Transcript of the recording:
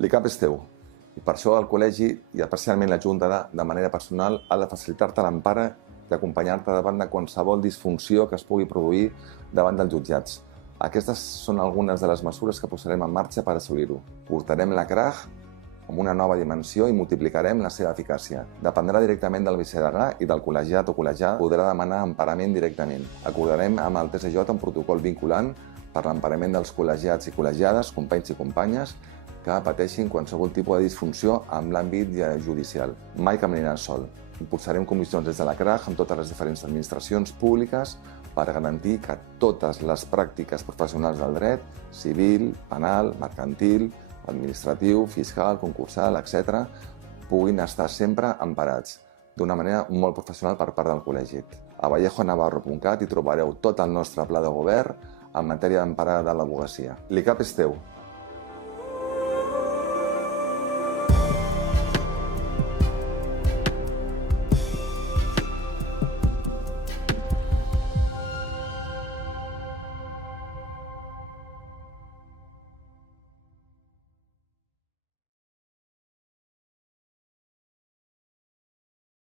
L'ICAP és teu, i per això el col·legi, i especialment la Junta, de manera personal, ha de facilitar-te l'empara i acompanyar-te davant de qualsevol disfunció que es pugui produir davant dels jutjats. Aquestes són algunes de les mesures que posarem en marxa per assolir-ho. Portarem la CRAG amb una nova dimensió i multiplicarem la seva eficàcia. Dependrà directament del vicedegà i del col·legiat o col·legiada podrà demanar emparament directament. Acordarem amb el TSJ un protocol vinculant per l'emparament dels col·legiats i col·legiades, companys i companyes, que pateixin qualsevol tipus de disfunció amb l'àmbit judicial. Mai caminaràs sol. Impulsarem comissions des de la CRAG amb totes les diferents administracions públiques per garantir que totes les pràctiques professionals del dret, civil, penal, mercantil, administratiu, fiscal, concursal, etc., puguin estar sempre emparats d'una manera molt professional per part del col·legi. A vallejonavarro.cat hi trobareu tot el nostre pla de govern en matèria d'empara de l'advocacia. L'ICAP és teu.